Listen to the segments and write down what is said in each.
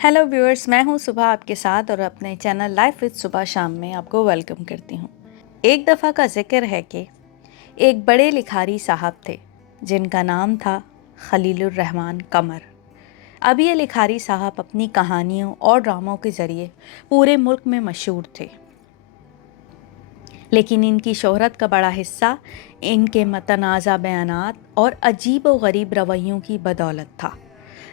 Hello viewers, मैं हूं सुबह आपके साथ और अपने चैनल लाइफ विद सुबह शाम में आपको वेलकम करती हूं। एक दफ़ा का जिक्र है कि एक बड़े लिखारी साहब थे जिनका नाम था खलीलुर रहमान कमर। अब ये लिखारी साहब अपनी कहानियों और ड्रामों के ज़रिए पूरे मुल्क में मशहूर थे, लेकिन इनकी शोहरत का बड़ा हिस्सा इनके मतनाज़ा बयानात और अजीब व गरीब रवैयों की बदौलत था।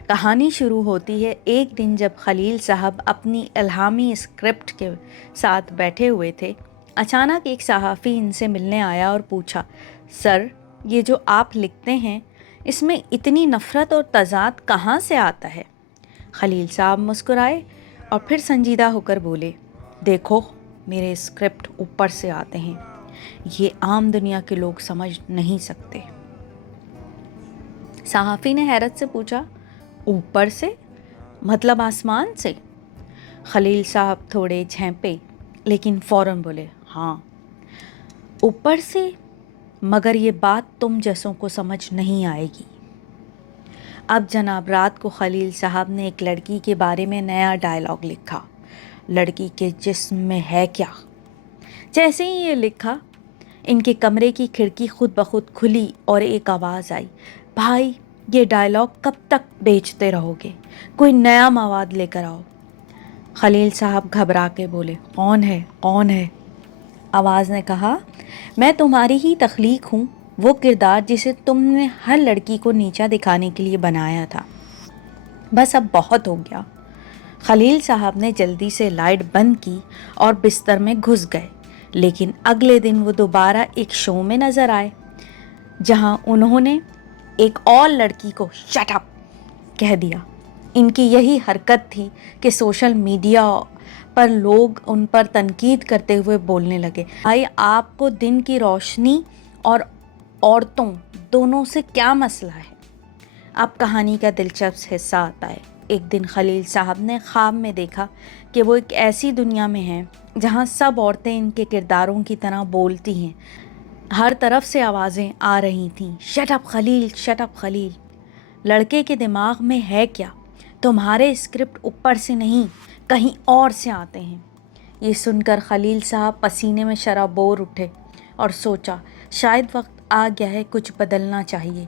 कहानी शुरू होती है एक दिन जब खलील साहब अपनी इल्हामी स्क्रिप्ट के साथ बैठे हुए थे। अचानक एक सहाफ़ी इनसे मिलने आया और पूछा, सर, ये जो आप लिखते हैं इसमें इतनी नफ़रत और तज़ाद कहाँ से आता है? खलील साहब मुस्कुराए और फिर संजीदा होकर बोले, देखो, मेरे स्क्रिप्ट ऊपर से आते हैं, ये आम दुनिया के लोग समझ नहीं सकते। सहाफ़ी ने हैरत से पूछा, ऊपर से मतलब आसमान से? खलील साहब थोड़े झेंपे लेकिन फ़ौरन बोले, हाँ, ऊपर से, मगर ये बात तुम जैसों को समझ नहीं आएगी। अब जनाब रात को खलील साहब ने एक लड़की के बारे में नया डायलॉग लिखा। लड़की के जिस्म में है क्या? जैसे ही ये लिखा, इनके कमरे की खिड़की खुद ब खुद खुली और एक आवाज़ आई, भाई, ये डायलॉग कब तक बेचते रहोगे? कोई नया मवाद लेकर आओ। खलील साहब घबरा के बोले, कौन है, कौन है? आवाज़ ने कहा, मैं तुम्हारी ही तख्लीक हूँ, वो किरदार जिसे तुमने हर लड़की को नीचा दिखाने के लिए बनाया था। बस अब बहुत हो गया। खलील साहब ने जल्दी से लाइट बंद की और बिस्तर में घुस गए, लेकिन अगले दिन वो दोबारा एक शो में नज़र आए जहाँ उन्होंने एक और लड़की को शट अप कह दिया। इनकी यही हरकत थी कि सोशल मीडिया पर लोग उन पर तनकीद करते हुए बोलने लगे, भाई, आपको दिन की रोशनी और औरतों दोनों से क्या मसला है? अब कहानी का दिलचस्प हिस्सा आता है। एक दिन खलील साहब ने ख्वाब में देखा कि वो एक ऐसी दुनिया में हैं जहाँ सब औरतें इनके किरदारों की तरह बोलती हैं। हर तरफ से आवाज़ें आ रही थीं, shut up Khalil, shut up Khalil. लड़के के दिमाग में है क्या? तुम्हारे स्क्रिप्ट ऊपर से नहीं, कहीं और से आते हैं। ये सुनकर खलील साहब पसीने में शराबोर उठे और सोचा, शायद वक्त आ गया है, कुछ बदलना चाहिए।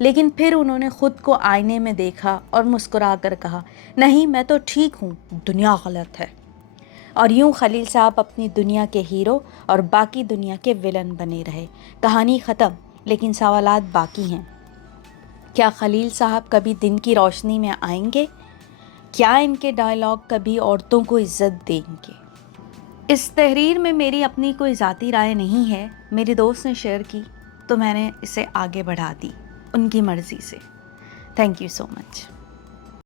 लेकिन फिर उन्होंने ख़ुद को आईने में देखा और मुस्कुरा कर कहा, नहीं, मैं तो ठीक हूँ, दुनिया गलत है। और यूं खलील साहब अपनी दुनिया के हीरो और बाकी दुनिया के विलन बने रहे। कहानी ख़त्म, लेकिन सवालात बाकी हैं। क्या खलील साहब कभी दिन की रोशनी में आएंगे? क्या इनके डायलॉग कभी औरतों को इज्जत देंगे? इस तहरीर में मेरी अपनी कोई ज़ाती राय नहीं है। मेरे दोस्त ने शेयर की तो मैंने इसे आगे बढ़ा दी उनकी मर्ज़ी से। Thank you so much.